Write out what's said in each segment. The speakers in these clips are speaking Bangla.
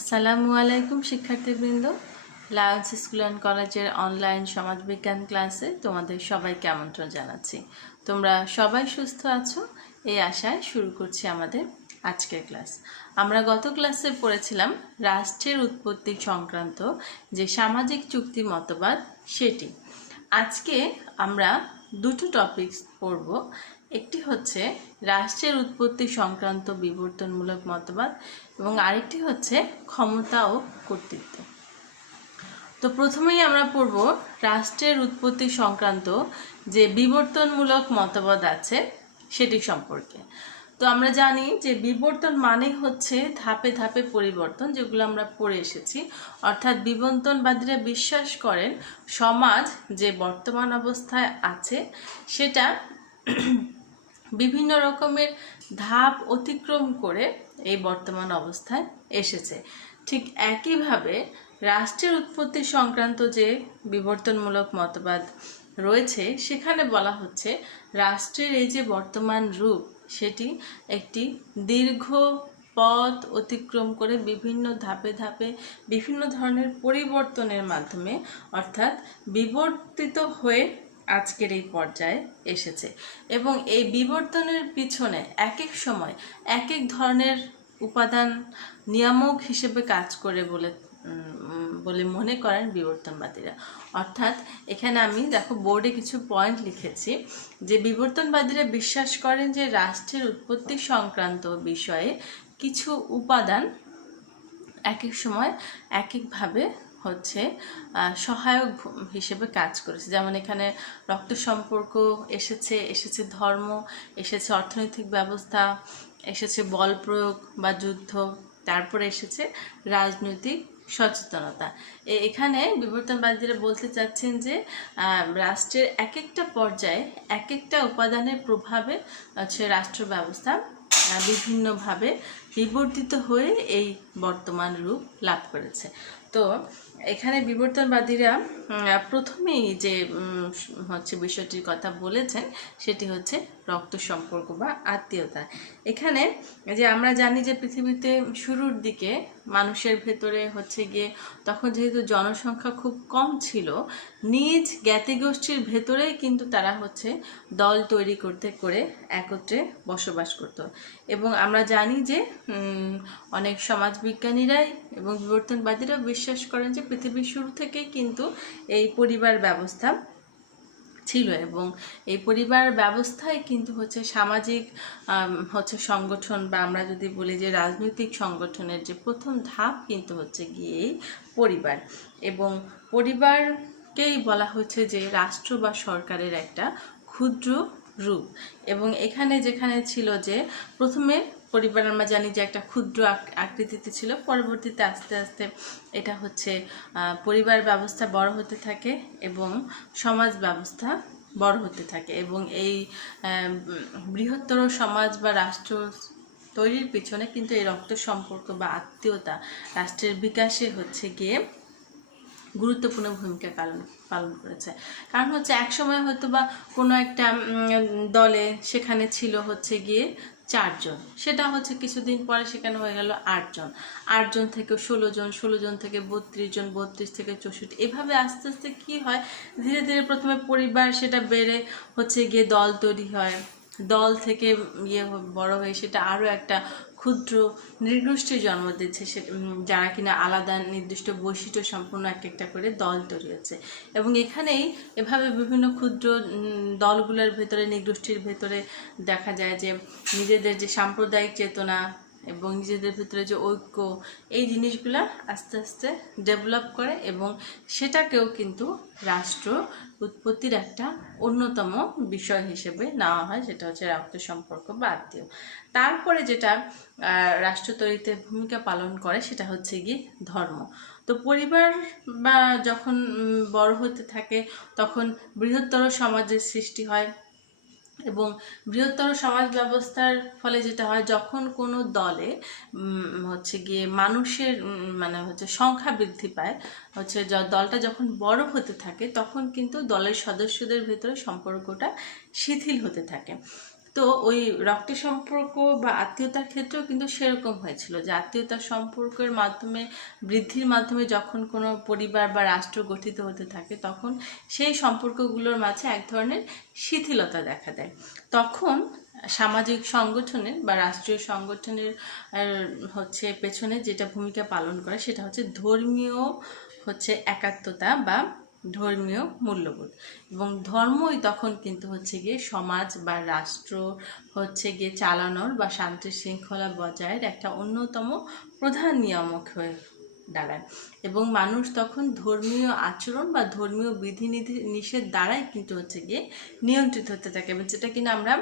আসসালামু আলাইকুম শিক্ষার্থীবৃন্দ। লায়ন্স স্কুল অ্যান্ড কলেজের অনলাইন সমাজবিজ্ঞান ক্লাসে তোমাদের সবাইকে আমন্ত্রণ জানাচ্ছি। তোমরা সবাই সুস্থ আছো এই আশায় শুরু করছি আমাদের আজকের ক্লাস। আমরা গত ক্লাসে পড়েছিলাম রাষ্ট্রের উৎপত্তি সংক্রান্ত যে সামাজিক চুক্তি মতবাদ সেটি। আজকে আমরা দুটো টপিকস পড়ব। একটি হচ্ছে রাষ্ট্রের উৎপত্তি সংক্রান্ত বিবর্তনমূলক মতবাদ এবং আরেকটি হচ্ছে ক্ষমতা ও কর্তৃত্ব। তো প্রথমেই আমরা পড়ব রাষ্ট্রের উৎপত্তি সংক্রান্ত যে বিবর্তনমূলক মতবাদ আছে সেটি সম্পর্কে। তো আমরা জানি যে বিবর্তন মানে হচ্ছে ধাপে ধাপে পরিবর্তন, যেগুলো আমরা পড়ে এসেছি। অর্থাৎ বিবর্তনবাদীরা বিশ্বাস করেন সমাজ যে বর্তমান অবস্থায় আছে সেটা বিভিন্ন রকমের ধাপ অতিক্রম করে এই বর্তমান অবস্থায় এসেছে। ঠিক একইভাবে রাষ্ট্রের উৎপত্তি সংক্রান্ত যে বিবর্তনমূলক মতবাদ রয়েছে সেখানে বলা হচ্ছে রাষ্ট্রের এই যে বর্তমান রূপ সেটি একটি দীর্ঘ পথ অতিক্রম করে বিভিন্ন ধাপে ধাপে বিভিন্ন ধরনের পরিবর্তনের মাধ্যমে অর্থাৎ বিবর্তিত হয়ে আজকের এই পর্যায়ে এসেছে। এবং এই বিবর্তনের পিছনে এক এক সময় এক এক ধরনের উপাদান নিয়ামক হিসেবে কাজ করে বলে মনে করেন বিবর্তনবাদীরা। অর্থাৎ এখানে আমি দেখো বোর্ডে কিছু পয়েন্ট লিখেছি যে বিবর্তনবাদীরা বিশ্বাস করেন যে রাষ্ট্রের উৎপত্তি সংক্রান্ত বিষয়ে কিছু উপাদান এক এক সময় এক একভাবে হচ্ছে সহায়ক হিসেবে কাজ করেছে। যেমন এখানে রক্ত সম্পর্ক এসেছে ধর্ম, এসেছে অর্থনৈতিক ব্যবস্থা, এসেছে বল প্রয়োগ বা যুদ্ধ, তারপরে এসেছে রাজনৈতিক সচেতনতা। এখানে বিবর্তনবাদীরা বলতে চাচ্ছেন যে রাষ্ট্রের এক একটা পর্যায়ে এক একটা উপাদানের প্রভাবে হচ্ছে রাষ্ট্র ব্যবস্থা বিভিন্নভাবে বিবর্তিত হয়ে এই বর্তমান রূপ লাভ করেছে। তো এখানে বিবর্তনবাদীরা প্রথমেই যে হচ্ছে বিষয়টির কথা বলেছেন সেটি হচ্ছে রক্ত সম্পর্ক বা আত্মীয়তা। এখানে যে আমরা জানি যে পৃথিবীতে শুরুর দিকে মানুষের ভেতরে হচ্ছে গিয়ে তখন যেহেতু জনসংখ্যা খুব কম ছিল, নিজ জ্ঞাতিগোষ্ঠীর ভেতরেই কিন্তু তারা হচ্ছে দল তৈরি করে একত্রে বসবাস করত। এবং আমরা জানি যে অনেক সমাজবিজ্ঞানীরাই এবং বিবর্তনবাদীরাও বিশ্বাস করেন যে পৃথিবীর শুরু থেকেই কিন্তু এই পরিবার ব্যবস্থা ছিল এবং এই পরিবার ব্যবস্থায় কিন্তু হচ্ছে সামাজিক হচ্ছে সংগঠন বা আমরা যদি বলি যে রাজনৈতিক সংগঠনের যে প্রথম ধাপ কিন্তু হচ্ছে গিয়ে এই পরিবার। এবং পরিবারকেই বলা হচ্ছে যে রাষ্ট্র বা সরকারের একটা ক্ষুদ্র রূপ। এবং এখানে যেখানে ছিল যে প্রথমে পরিবার আমরা জানি যে একটা ক্ষুদ্র আকৃতিতে ছিল, পরবর্তীতে আস্তে আস্তে এটা হচ্ছে পরিবার ব্যবস্থা বড় হতে থাকে এবং সমাজ ব্যবস্থা বড় হতে থাকে। এবং এই বৃহত্তর সমাজ বা রাষ্ট্র তৈরির পিছনে কিন্তু এই রক্ত সম্পর্ক বা আত্মীয়তা রাষ্ট্রের বিকাশে হচ্ছে গিয়ে গুরুত্বপূর্ণ ভূমিকা পালন করেছে। কারণ হচ্ছে এক সময় হয়তো বা কোনো একটা দলে সেখানে ছিল হচ্ছে গিয়ে 4 জন, সেটা হচ্ছে কিছুদিন পরে সেখানে হয়ে গেল 8 জন, 8 জন থেকে 16 জন, 16 জন থেকে 32 জন, 32 থেকে 64, এভাবে আস্তে আস্তে কি হয় ধীরে ধীরে প্রথমে পরিবার সেটা বেড়ে হচ্ছে গিয়ে দল তৈরি হয়, দল থেকে বড় হয়ে সেটা আরও একটা ক্ষুদ্র নৃগোষ্ঠীর জন্ম দিচ্ছে, যারা কিনা আলাদা নির্দিষ্ট বৈশিষ্ট্য সম্পূর্ণ এক একটা করে দল তৈরি হচ্ছে। এবং এখানেই এভাবে বিভিন্ন ক্ষুদ্র দলগুলোর ভেতরে নৃগোষ্ঠীর ভেতরে দেখা যায় যে নিজেদের যে সাম্প্রদায়িক চেতনা এবং নিজেদের ভিতরে যে ঐক্য, এই জিনিসগুলা আস্তে আস্তে ডেভেলপ করে এবং সেটাকেও কিন্তু রাষ্ট্র উৎপত্তির একটা অন্যতম বিষয় হিসেবে নেওয়া হয়, সেটা হচ্ছে রক্ত সম্পর্ক বা আত্মীয়। তারপরে যেটা রাষ্ট্র তৈরিতে ভূমিকা পালন করে সেটা হচ্ছে গিয়ে ধর্ম। তো পরিবার বা যখন বড় হতে থাকে তখন বৃহত্তর সমাজের সৃষ্টি হয় এবং বৃহত্তর সমাজ ব্যবস্থার ফলে যেটা হয় যখন কোনো দলে হচ্ছে গিয়ে মানুষের মানে হচ্ছে সংখ্যা বৃদ্ধি পায়, হচ্ছে দলটা যখন বড় হতে থাকে তখন কিন্তু দলের সদস্যদের ভেতরে সম্পর্কটা শিথিল হতে থাকে। তো তো ওই রক্তের সম্পর্ক বা আত্মীয়তার ক্ষেত্রেও কিন্তু সেরকম হয়েছিল যে আত্মীয়তার সম্পর্কের মাধ্যমে বৃদ্ধির মাধ্যমে যখন কোনো পরিবার বা রাষ্ট্র গঠিত হতে থাকে তখন সেই সম্পর্কগুলোর মাঝে এক ধরনের শিথিলতা দেখা দেয়। তখন সামাজিক সংগঠনের বা রাষ্ট্রীয় সংগঠনের হচ্ছে পেছনে যেটা ভূমিকা পালন করে সেটা হচ্ছে ধর্মীয় একাত্মতা বা ধর্মীয় মূল্যবোধ, এবং ধর্মই তখন কিন্তু হচ্ছে গিয়ে সমাজ বা রাষ্ট্র চালানোর বা শান্তি শৃঙ্খলা বজায়ের একটা অন্যতম প্রধান নিয়ামক হয়ে দাঁড়ায়। এবং মানুষ তখন ধর্মীয় আচরণ বা ধর্মীয় বিধিনিধি নিষেধ দ্বারাই কিন্তু নিয়ন্ত্রিত হতে থাকে, এবং যেটা কিনা আমরা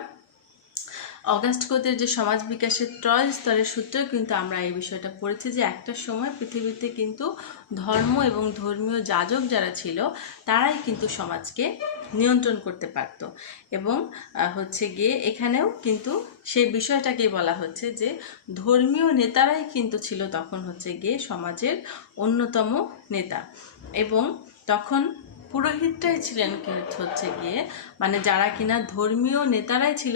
অগাস্ট কোতের যে সমাজ বিকাশের ত্রয় স্তরের সূত্রেও কিন্তু আমরা এই বিষয়টা পড়েছি যে একটা সময় পৃথিবীতে কিন্তু ধর্ম এবং ধর্মীয় যাজক যারা ছিল তারাই কিন্তু সমাজকে নিয়ন্ত্রণ করতে পারত। এবং এখানেও কিন্তু সেই বিষয়টাকে বলা হচ্ছে যে ধর্মীয় নেতারাই কিন্তু ছিল তখন সমাজের অন্যতম নেতা, এবং তখন পুরোহিতরাই ছিলেন মানে যারা কিনা ধর্মীয় নেতারাই ছিল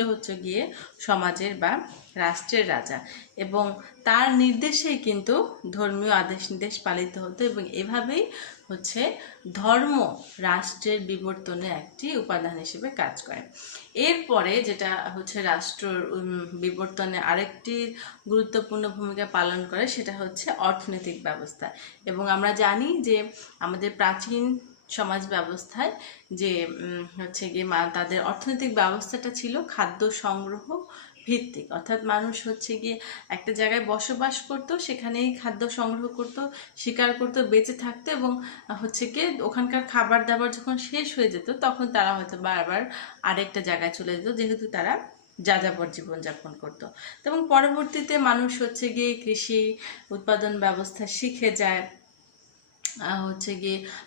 সমাজের বা রাষ্ট্রের রাজা, এবং তার নির্দেশেই কিন্তু ধর্মীয় আদেশ নির্দেশ পালিত হতো, এবং এভাবেই ধর্ম রাষ্ট্রের বিবর্তনে একটি উপাদান হিসেবে কাজ করে। এরপরে যেটা রাষ্ট্র বিবর্তনে আরেকটি গুরুত্বপূর্ণ ভূমিকা পালন করে সেটা অর্থনৈতিক ব্যবস্থা। এবং আমরা জানি যে আমাদের প্রাচীন সমাজ ব্যবস্থায় যে তাদের অর্থনৈতিক ব্যবস্থাটা ছিল খাদ্য সংগ্রহ ভিত্তিক, অর্থাৎ মানুষ একটা জায়গায় বসবাস করত, সেখানেই খাদ্য সংগ্রহ করত, শিকার করত, বেঁচে থাকতো, এবং ওখানকার খাবার দাবার যখন শেষ হয়ে যেত তখন তারা হয়তো বারবার আরেকটা জায়গায় চলে যেত, যেহেতু তারা যাযাবর জীবনযাপন করতো। এবং পরবর্তীতে মানুষ কৃষি উৎপাদন ব্যবস্থা শিখে যায়,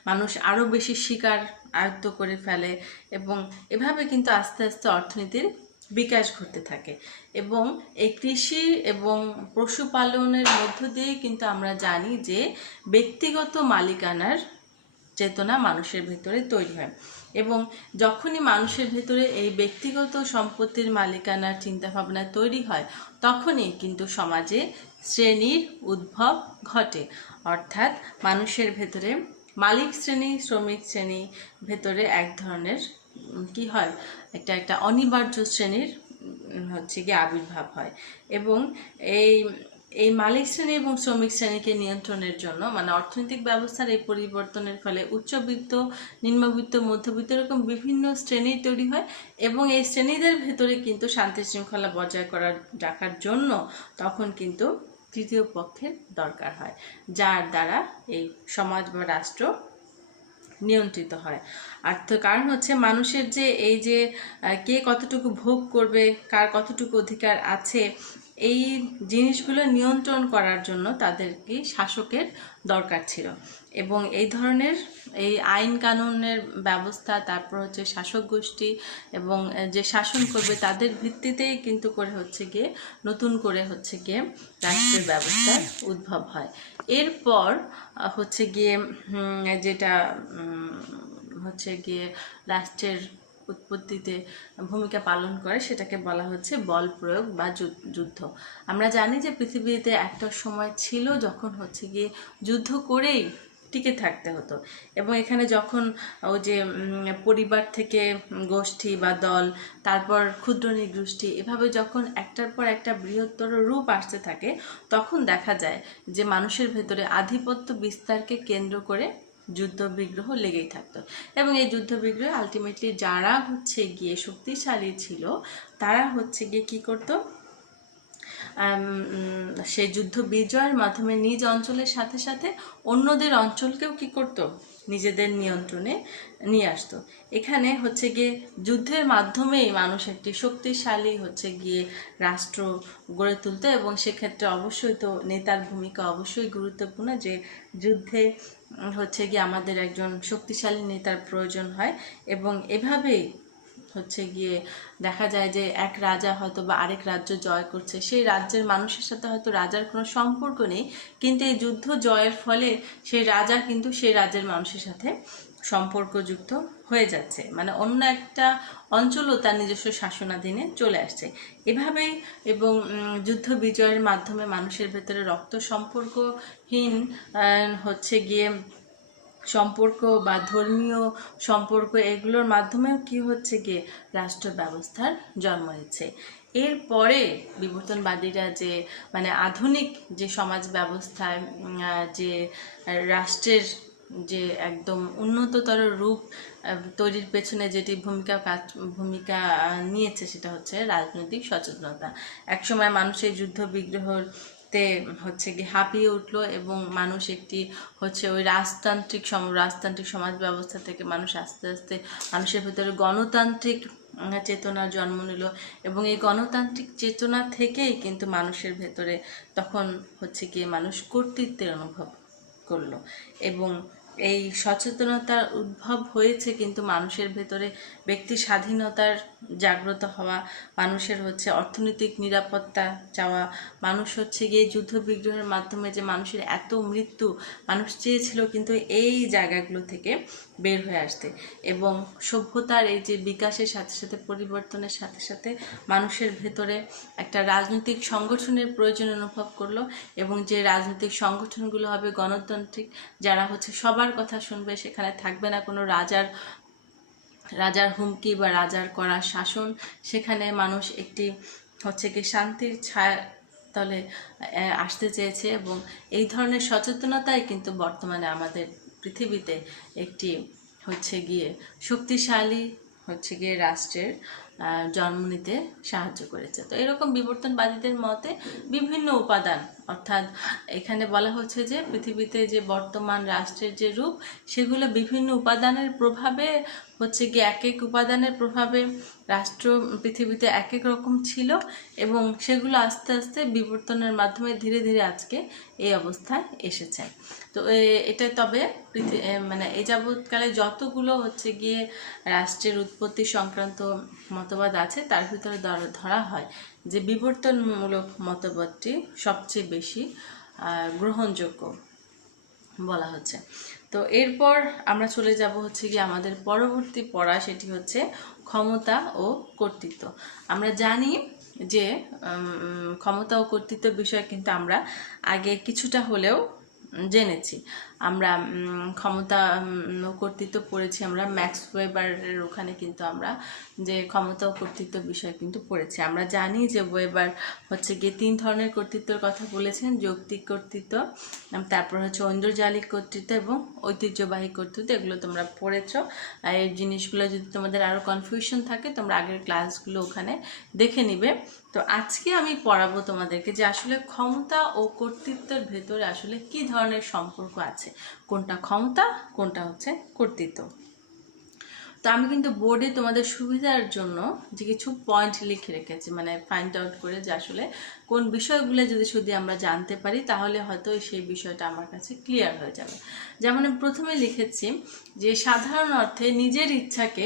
মানুষ আরও বেশি শিকার আয়ত্ত করে ফেলে, এবং এভাবে কিন্তু আস্তে আস্তে অর্থনীতির বিকাশ ঘটতে থাকে। এবং এই কৃষি এবং পশুপালনের মধ্য দিয়ে কিন্তু আমরা জানি যে ব্যক্তিগত মালিকানার চেতনা মানুষের ভেতরে তৈরি হয়, এবং যখনই মানুষের ভেতরে এই ব্যক্তিগত সম্পত্তির মালিকানার চিন্তাভাবনা তৈরি হয় তখনই কিন্তু সমাজে শ্রেণীর উদ্ভব ঘটে, অর্থাৎ মানুষের ভেতরে মালিক শ্রেণী শ্রমিক শ্রেণী ভেতরে এক ধরনের হয় একটা অনিবার্য শ্রেণীর আবির্ভাব হয়। এবং এই মালিক শ্রেণী এবং শ্রমিক শ্রেণীকে নিয়ন্ত্রণের জন্য মানে অর্থনৈতিক ব্যবস্থার এই পরিবর্তনের ফলে উচ্চবিত্ত, নিম্নবিত্ত, মধ্যবিত্ত এরকম বিভিন্ন শ্রেণী তৈরি হয়, এবং এই শ্রেণীদের ভেতরে কিন্তু শান্তি শৃঙ্খলা বজায় রাখার জন্য তখন কিন্তু তৃতীয় পক্ষের দরকার হয়, যার দ্বারা এই সমাজ বা রাষ্ট্র নিয়ন্ত্রিত হয়। আর তো কারণ মানুষের যে এই যে কে কতটুকু ভোগ করবে, কার কতটুকু অধিকার আছে, এই জিনিসগুলো নিয়ন্ত্রণ করার জন্য তাদেরকে শাসকের দরকার ছিল। এবং এই ধরনের এই আইন কানুনের ব্যবস্থা, তারপর শাসক গোষ্ঠী এবং যে শাসন করবে তাদের ভিত্তিতেই কিন্তু করে নতুন করে রাষ্ট্রের ব্যবস্থার উদ্ভব হয়। এরপর যেটা রাষ্ট্রের উৎপত্তিতে ভূমিকা পালন করে সেটাকে বলা বল প্রয়োগ বা যুদ্ধ। আমরা জানি যে পৃথিবীতে একটা সময় ছিল যখন যুদ্ধ করেই টিকে থাকতে হতো, এবং এখানে যখন ওই যে পরিবার থেকে গোষ্ঠী বা দল, তারপর ক্ষুদ্র নিগোষ্ঠী, এভাবে যখন একটার পর একটা বৃহত্তর রূপ আসতে থাকে তখন দেখা যায় যে মানুষের ভেতরে আধিপত্য বিস্তারকে কেন্দ্র করে যুদ্ধ বিগ্রহ লেগেই থাকতো। এবং এই যুদ্ধ বিগ্রহে আলটিমেটলি যারা শক্তিশালী ছিল তারা কি করতো, সেই যুদ্ধ বিজয়ের মাধ্যমে নিজ অঞ্চলের সাথে সাথে অন্যদের অঞ্চলকেও কি করত, নিজেদের নিয়ন্ত্রণে নিয়ে আসতো। এখানে যুদ্ধের মাধ্যমেই মানুষ একটি শক্তিশালী রাষ্ট্র গড়ে তুলতো, এবং সেক্ষেত্রে অবশ্যই তো নেতার ভূমিকা অবশ্যই গুরুত্বপূর্ণ, যে যুদ্ধে আমাদের একজন শক্তিশালী নেতার প্রয়োজন হয়। এবং এভাবেই দেখা যায় যে এক রাজা হয়তো বা আরেক রাজ্য জয় করছে, সেই রাজ্যের মানুষের সাথে হয়তো রাজার কোনো সম্পর্ক নেই, কিন্তু এই যুদ্ধ জয়ের ফলে সেই রাজা কিন্তু সেই রাজ্যের মানুষের সাথে সম্পর্কযুক্ত হয়ে যাচ্ছে, মানে অন্য একটা অঞ্চলও তার নিজস্ব শাসনাধীনে চলে আসছে এভাবেই। এবং যুদ্ধ বিজয়ের মাধ্যমে মানুষের ভেতরে রক্ত সম্পর্কহীন হচ্ছে গিয়ে সম্পর্ক বা ধর্মীয় সম্পর্ক, এগুলোর মাধ্যমেও কি হচ্ছে গিয়ে রাষ্ট্র ব্যবস্থার জন্ম হয়েছে। এরপরে বিবর্তনবাদীরা যে মানে আধুনিক যে সমাজ ব্যবস্থায় যে রাষ্ট্রের যে একদম উন্নততর রূপ তৈরির পেছনে যেটি ভূমিকা নিয়েছে, সেটা হচ্ছে রাজনৈতিক সচেতনতা। একসময় মানুষের যুদ্ধ বিগ্রহর হচ্ছে কি হাঁপিয়ে উঠলো এবং মানুষ একটি হচ্ছে ওই রাজতান্ত্রিক সমাজ ব্যবস্থা থেকে মানুষ আস্তে আস্তে মানুষের ভেতরে গণতান্ত্রিক চেতনার জন্ম নিল। এবং এই গণতান্ত্রিক চেতনা থেকেই কিন্তু মানুষের ভেতরে তখন হচ্ছে গিয়ে মানুষ কর্তৃত্বের অনুভব করলো। এবং এই সচেতনতার উদ্ভব হয়েছে কিন্তু মানুষের ভেতরে ব্যক্তি স্বাধীনতার জাগ্রত হওয়া, মানুষের হচ্ছে অর্থনৈতিক নিরাপত্তা চাওয়া, মানুষ হচ্ছে গিয়ে যুদ্ধ বিগ্রহের মাধ্যমে যে মানুষের এত মৃত্যু মানুষ চেয়েছিল কিন্তু এই জায়গাগুলো থেকে বের হয়ে আসতে। এবং সভ্যতার এই যে বিকাশের সাথে সাথে পরিবর্তনের সাথে সাথে মানুষের ভেতরে একটা রাজনৈতিক সংগঠনের প্রয়োজন অনুভব করলো। এবং যে রাজনৈতিক সংগঠনগুলো হবে গণতান্ত্রিক, যারা হচ্ছে সবার কথা শুনবে, সেখানে থাকবে না কোনো রাজার হুমকি বা রাজার করা শাসন, সেখানে মানুষ একটি হচ্ছে কি শান্তির ছায়া তলে আসতে চেয়েছে। এবং এই ধরনের সচেতনতাই কিন্তু বর্তমানে আমাদের পৃথিবীতে একটি হচ্ছে গিয়ে শক্তিশালী হচ্ছে গিয়ে রাষ্ট্রের জন্ম নিতে সাহায্য করেছে। তো এরকম বিবর্তনবাদীদের মতে বিভিন্ন উপাদান, অর্থাৎ এখানে বলা হচ্ছে যে পৃথিবীতে যে বর্তমান রাষ্ট্রের যে রূপ, সেগুলো বিভিন্ন উপাদানের প্রভাবে হচ্ছে গিয়ে এক এক উপাদানের প্রভাবে রাষ্ট্র পৃথিবীতে এক এক রকম ছিল এবং সেগুলো আস্তে আস্তে বিবর্তনের মাধ্যমে ধীরে ধীরে আজকে এই অবস্থায় এসেছে। তো এটা তবে মানে এই যাবৎকালে যতগুলো হচ্ছে গিয়ে রাষ্ট্রের উৎপত্তি সংক্রান্ত মতবাদ আছে, তার ভিতরে ধরা হয় যে বিবর্তনমূলক মতবাদটি সবচেয়ে বেশি গ্রহণযোগ্য বলা হচ্ছে। তো এরপর আমরা চলে যাব হচ্ছে গিয়ে আমাদের পরবর্তী পড়া, সেটি হচ্ছে ক্ষমতা ও কর্তৃত্ব। আমরা জানি যে ক্ষমতা ও কর্তৃত্ব বিষয়ে কিন্তু আমরা আগে কিছুটা হলেও জেনেছি। আমরা ক্ষমতা ও কর্তৃত্ব পড়েছি, আমরা ম্যাক্স ওয়েবারের ওখানে কিন্তু আমরা যে ক্ষমতা ও কর্তৃত্ব বিষয় কিন্তু পড়েছি। আমরা জানি যে ওয়েবার হচ্ছে গিয়ে 3 ধরনের কর্তৃত্বের কথা বলেছেন, যৌক্তিক কর্তৃত্ব, তারপর হচ্ছে ঐন্দ্রজালিক কর্তৃত্ব এবং ঐতিহ্যবাহী কর্তৃত্ব। এগুলো তোমরা পড়েছো। এই জিনিসগুলো যদি তোমাদের আরও কনফিউশন থাকে, তোমরা আগের ক্লাসগুলো ওখানে দেখে নিবে। তো আজকে আমি পড়াবো তোমাদেরকে যে আসলে ক্ষমতা ও কর্তৃত্বের ভেতরে আসলে কি ধরনের সম্পর্ক আছে, কোনটা ক্ষমতা কোনটা হচ্ছে কর্তৃত্ব। তো আমি কিন্তু বোর্ডে তোমাদের সুবিধার জন্য যে কিছু পয়েন্ট লিখে রেখেছি, মানে ফাইন্ড আউট করে যে আসলে কোন বিষয়গুলো যদি আমরা জানতে পারি তাহলে হয়তো সেই বিষয়টা আমার কাছে ক্লিয়ার হয়ে যাবে। যেমন আমি প্রথমে লিখেছি যে সাধারণ অর্থে নিজের ইচ্ছাকে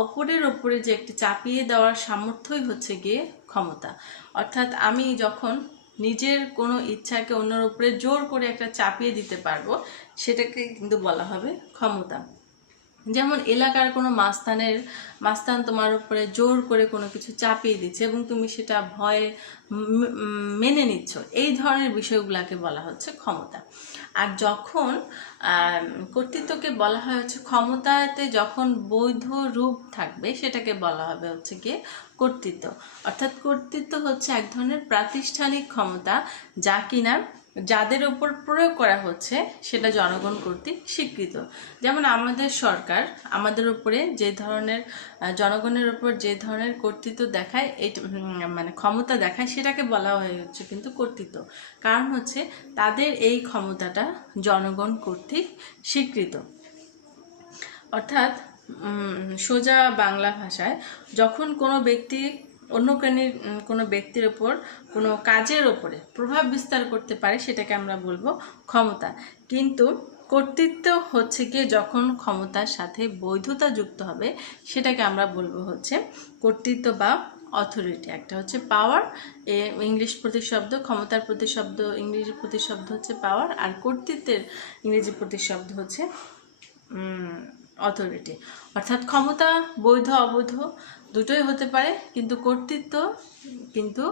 অপরের ওপরে যে একটি চাপিয়ে দেওয়ার সামর্থ্যই হচ্ছে গিয়ে ক্ষমতা। অর্থাৎ আমি যখন নিজের কোনো ইচ্ছাকে অন্যের উপরে জোর করে একটা চাপিয়ে দিতে পারবো, সেটাকে কিন্তু বলা হবে ক্ষমতা। যেমন এলাকার কোনো মাস্তান তোমার উপরে জোর করে কোনো কিছু চাপিয়ে দিচ্ছে এবং তুমি সেটা ভয়ে মেনে নিচ্ছ, এই ধরনের বিষয়গুলোকে বলা হচ্ছে ক্ষমতা। আর যখন কর্তৃত্বকে বলা হয় হচ্ছে ক্ষমতাতে যখন বৈধ রূপ থাকবে, সেটাকে বলা হবে হচ্ছে গিয়ে কর্তৃত্ব। অর্থাৎ কর্তৃত্ব হচ্ছে এক ধরনের প্রাতিষ্ঠানিক ক্ষমতা যা কিনা যাদের ওপর প্রয়োগ করা হচ্ছে সেটা জনগণ কর্তৃক স্বীকৃত। যেমন আমাদের সরকার আমাদের উপরে যে ধরনের জনগণের উপর যে ধরনের কর্তৃত্ব দেখায়, এই মানে ক্ষমতা দেখায়, সেটাকে বলা হয়ে হচ্ছে কিন্তু কর্তৃত্ব। কারণ হচ্ছে তাদের এই ক্ষমতাটা জনগণ কর্তৃক স্বীকৃত। অর্থাৎ সোজা বাংলা ভাষায় যখন কোনো ব্যক্তি অন্য কোনো ব্যক্তির ওপর কোনো কাজের ওপরে প্রভাব বিস্তার করতে পারে, সেটাকে আমরা বলবো ক্ষমতা। কিন্তু কর্তৃত্ব হচ্ছে গিয়ে যখন ক্ষমতার সাথে বৈধতা যুক্ত হবে, সেটাকে আমরা বলবো হচ্ছে কর্তৃত্ব বা অথরিটি। একটা হচ্ছে পাওয়ার, ইংলিশ প্রতিশব্দ, ক্ষমতার প্রতিশব্দ ইংরেজি প্রতিশব্দ হচ্ছে পাওয়ার, আর কর্তৃত্বের ইংরেজি প্রতিশব্দ হচ্ছে অথরিটি, অর্থাৎ ক্ষমতা বৈধ অবৈধ দুটোই হতে পারে, কিন্তু কর্তৃত্ব কিন্তু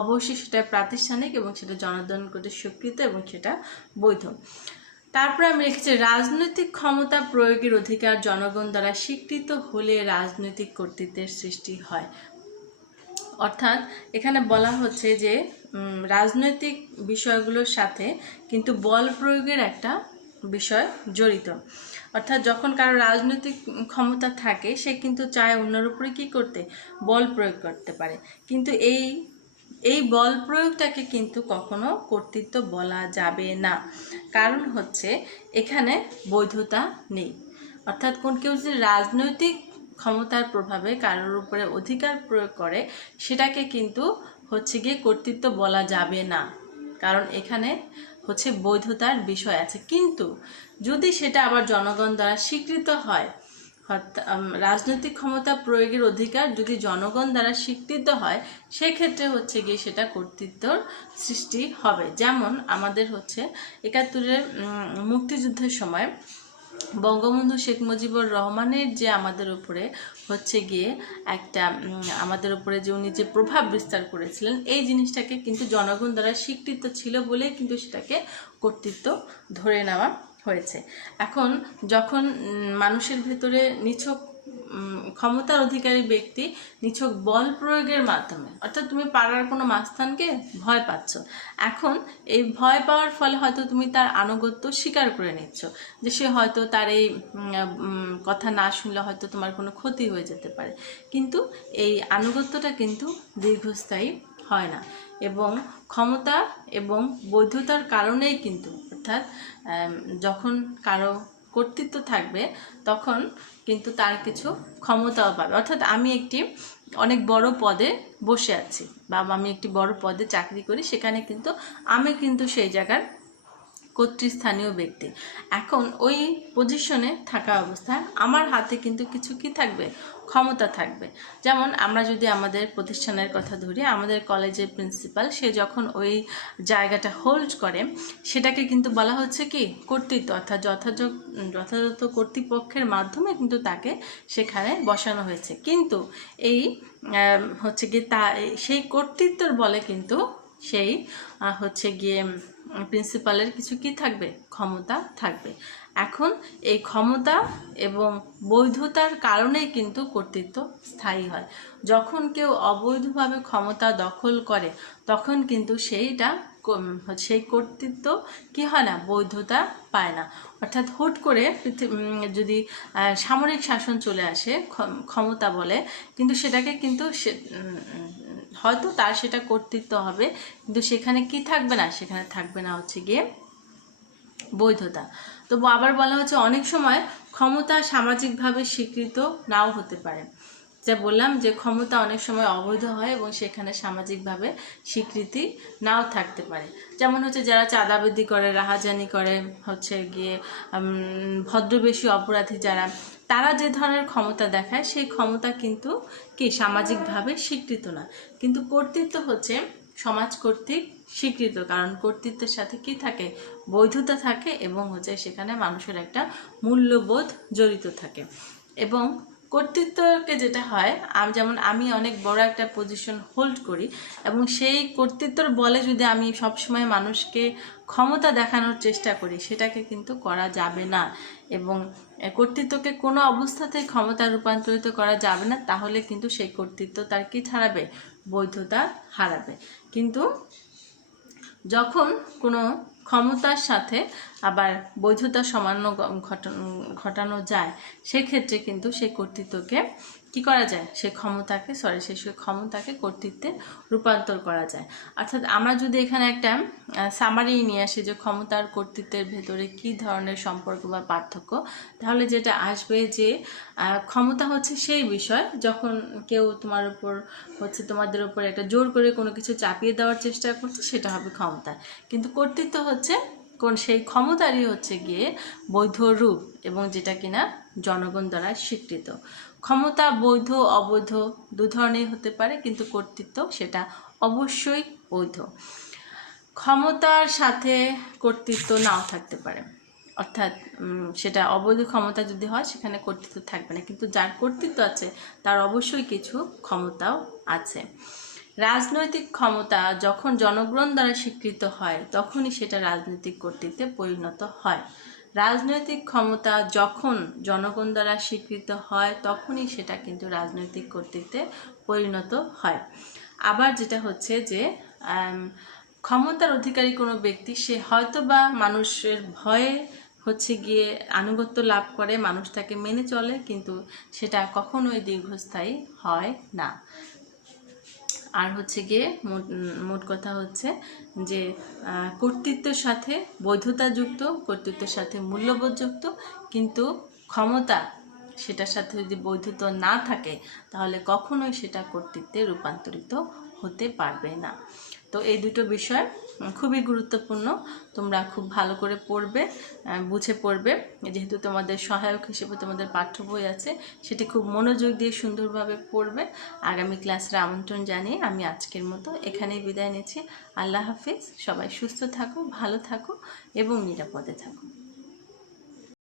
অবশ্যই সেটা প্রাতিষ্ঠানিক এবং সেটা জনগণ কর্তৃক স্বীকৃত এবং সেটা বৈধ। তারপরে আমি লিখেছি রাজনৈতিক ক্ষমতা প্রয়োগের অধিকার জনগণ দ্বারা স্বীকৃত হলে রাজনৈতিক কর্তৃত্বের সৃষ্টি হয়। অর্থাৎ এখানে বলা হচ্ছে যে রাজনৈতিক বিষয়গুলোর সাথে কিন্তু বল প্রয়োগের একটা বিষয় জড়িত। অর্থাৎ যখন কারো রাজনৈতিক ক্ষমতা থাকে সে কিন্তু চায় অন্যের উপরে কী করতে, বল প্রয়োগ করতে পারে, কিন্তু এই বল প্রয়োগটাকে কিন্তু কখনো কর্তৃত্ব বলা যাবে না। কারণ হচ্ছে এখানে বৈধতা নেই। অর্থাৎ কেউ যদি রাজনৈতিক ক্ষমতার প্রভাবে কারোর উপরে অধিকার প্রয়োগ করে সেটাকে কিন্তু হচ্ছে গিয়ে কর্তৃত্ব বলা যাবে না, কারণ এখানে হচ্ছে বৈধতার বিষয় আছে। কিন্তু যদি সেটা আবার জনগণ দ্বারা স্বীকৃত হয়, রাজনৈতিক ক্ষমতা প্রয়োগের অধিকার যদি জনগণ দ্বারা স্বীকৃত হয় সেক্ষেত্রে হচ্ছে গিয়ে সেটা কর্তৃত্বর সৃষ্টি হবে। যেমন আমাদের হচ্ছে ৭১-এর মুক্তিযুদ্ধের সময় বঙ্গবন্ধু শেখ মুজিবুর রহমানের যে আমাদের উপরে হচ্ছে গিয়ে একটা আমাদের উপরে যে উনি যে প্রভাব বিস্তার করেছিলেন এই জিনিসটাকে কিন্তু জনগণ দ্বারা স্বীকৃত ছিল বলেই কিন্তু সেটাকে কর্তৃত্ব ধরে নেওয়া হয়েছে। এখন যখন মানুষের ভেতরে নিছক ক্ষমতার অধিকারী ব্যক্তি নিছক বল প্রয়োগের মাধ্যমে, অর্থাৎ তুমি পাড়ার কোনো মাস্তানকে ভয় পাচ্ছ, এখন এই ভয় পাওয়ার ফলে হয়তো তুমি তার আনুগত্য স্বীকার করে নিচ্ছ, যে সে হয়তো তার এই কথা না শুনলে হয়তো তোমার কোনো ক্ষতি হয়ে যেতে পারে, কিন্তু এই আনুগত্যটা কিন্তু দীর্ঘস্থায়ী হয় না। এবং ক্ষমতা এবং বৈধতার কারণেই কিন্তু, অর্থাৎ যখন কারো কর্তৃত্ব থাকবে তখন কিন্তু তার কিছু ক্ষমতাও পাবে। অর্থাৎ আমি একটি অনেক বড় পদে বসে আছি বা আমি একটি বড় পদে চাকরি করি, সেখানে কিন্তু আমি কিন্তু সেই জায়গার কর্তৃস্থানীয় ব্যক্তি। এখন ওই পজিশনে থাকা অবস্থায় আমার হাতে কিন্তু কিছু কি থাকবে, ক্ষমতা থাকবে। যেমন আমরা যদি আমাদের প্রতিষ্ঠানের কথা ধরি, আমাদের কলেজের প্রিন্সিপাল সে যখন ওই জায়গাটা হোল্ড করে সেটাকে কিন্তু বলা হচ্ছে কি কর্তৃত্ব, অর্থাৎ যথাযথ কর্তৃপক্ষের মাধ্যমে কিন্তু তাকে সেখানে বসানো হয়েছে। কিন্তু এই হচ্ছে গিয়ে সেই কর্তৃত্বের বলে কিন্তু সেই হচ্ছে গিয়ে প্রিন্সিপালের কিছু কি থাকবে, ক্ষমতা থাকবে। এখন এই ক্ষমতা এবং বৈধতার কারণেই কিন্তু কর্তৃত্ব স্থায়ী হয়। যখন কেউ অবৈধভাবে ক্ষমতা দখল করে তখন কিন্তু সেই কর্তৃত্ব কি হয় না, বৈধতা পায় না। অর্থাৎ হুট করে যদি সামরিক শাসন চলে আসে ক্ষমতা বলে, কিন্তু সেটাকে কিন্তু হয়তো তার সেটা কর্তৃত্ব হবে, কিন্তু সেখানে কি থাকবে না, সেখানে থাকবে না হচ্ছে গিয়ে বৈধতা। তো আবার বলা হচ্ছে অনেক সময় ক্ষমতা সামাজিকভাবে স্বীকৃত নাও হতে পারে। যা বললাম যে ক্ষমতা অনেক সময় অবৈধ হয় এবং সেখানে সামাজিকভাবে স্বীকৃতি নাও থাকতে পারে। যেমন হচ্ছে যারা চাঁদাবাজি করে, রাহাজানি করে, হচ্ছে গিয়ে ভদ্রবেশী অপরাধী যারা, তারা যে ধরনের ক্ষমতা দেখায় সেই ক্ষমতা কিন্তু কি সামাজিকভাবে স্বীকৃত না, কিন্তু কর্তৃত্ব হচ্ছে সমাজ কর্তৃক স্বীকৃত, কারণ কর্তৃত্বের সাথে কি থাকে, বৈধতা থাকে এবং হচ্ছে সেখানে মানুষের একটা মূল্যবোধ জড়িত থাকে। এবং কর্তৃত্বকে যেটা হয়, যেমন আমি অনেক বড় একটা পজিশন হোল্ড করি এবং সেই কর্তৃত্বর বলে যদি আমি সবসময় মানুষকে ক্ষমতা দেখানোর চেষ্টা করি সেটাকে কিন্তু করা যাবে না। এবং কর্তৃত্বকে কোনো অবস্থাতে ক্ষমতা রূপান্তরিত করা যাবে না, তাহলে কিন্তু সেই কর্তৃত্ব তার কি হারাবে, বৈধতা হারাবে। কিন্তু যখন কোনো ক্ষমতার সাথে আবার বৈধতা সামান্য ঘটানো যায় সেক্ষেত্রে কিন্তু সেই কর্তৃত্বকে কি করা যায়, সেই ক্ষমতাকে কর্তৃত্বে রূপান্তর করা যায়। অর্থাৎ আমরা যদি এখানে একটা সামারি নিয়ে আসি যে ক্ষমতার কর্তৃত্বের ভেতরে কি ধরনের সম্পর্ক বা পার্থক্য, তাহলে যেটা আসবে যে ক্ষমতা হচ্ছে সেই বিষয় যখন কেউ তোমাদের উপর একটা জোর করে কোনো কিছু চাপিয়ে দেওয়ার চেষ্টা করছে, সেটা হবে ক্ষমতা। কিন্তু কর্তৃত্ব হচ্ছে সেই ক্ষমতারই হচ্ছে গিয়ে বৈধ রূপ এবং যেটা কিনা জনগণ দ্বারা স্বীকৃত। ক্ষমতা বৈধ অবৈধ দু ধরনের হতে পারে, কিন্তু কর্তৃত্ব সেটা অবশ্যই বৈধ। ক্ষমতার সাথে কর্তৃত্ব নাও থাকতে পারে। অর্থাৎ সেটা অবৈধ ক্ষমতা যদি হয় সেখানে কর্তৃত্ব থাকবে না, কিন্তু যার কর্তৃত্ব আছে তার অবশ্যই কিছু ক্ষমতাও আছে। রাজনৈতিক ক্ষমতা যখন জনগণ দ্বারা স্বীকৃত হয় তখনই সেটা রাজনৈতিক কর্তৃত্বে পরিণত হয়। রাজনৈতিক ক্ষমতা যখন জনগণ দ্বারা স্বীকৃত হয় তখনই সেটা কিন্তু রাজনৈতিক কর্তৃত্বে পরিণত হয়। আবার যেটা হচ্ছে যে ক্ষমতার অধিকারী কোনো ব্যক্তি সে হয়তো বা মানুষের ভয়ে হচ্ছে গিয়ে আনুগত্য লাভ করে, মানুষ তাকে মেনে চলে, কিন্তু সেটা কখনোই দীর্ঘস্থায়ী হয় না। আর হচ্ছে গিয়ে মোট কথা হচ্ছে যে কর্তৃত্বের সাথে বৈধতাযুক্ত, কর্তৃত্বের সাথে মূল্যবোধযুক্ত, কিন্তু ক্ষমতা সেটার সাথে যদি বৈধতা না থাকে তাহলে কখনোই সেটা কর্তৃত্বে রূপান্তরিত হতে পারবে না। তো এই দুটো বিষয় খুবই গুরুত্বপূর্ণ, তোমরা খুব ভালো করে পড়বে, বুঝে পড়বে। যেহেতু তোমাদের সহায়ক হিসেবে তোমাদের পাঠ্য বই আছে, সেটি খুব মনোযোগ দিয়ে সুন্দরভাবে পড়বে। আগামী ক্লাসের আমন্ত্রণ জানিয়ে আমি আজকের মতো এখানেই বিদায় নিচ্ছি। আল্লাহ হাফিজ। সবাই সুস্থ থাকো, ভালো থাকো এবং নিরাপদে থাকো।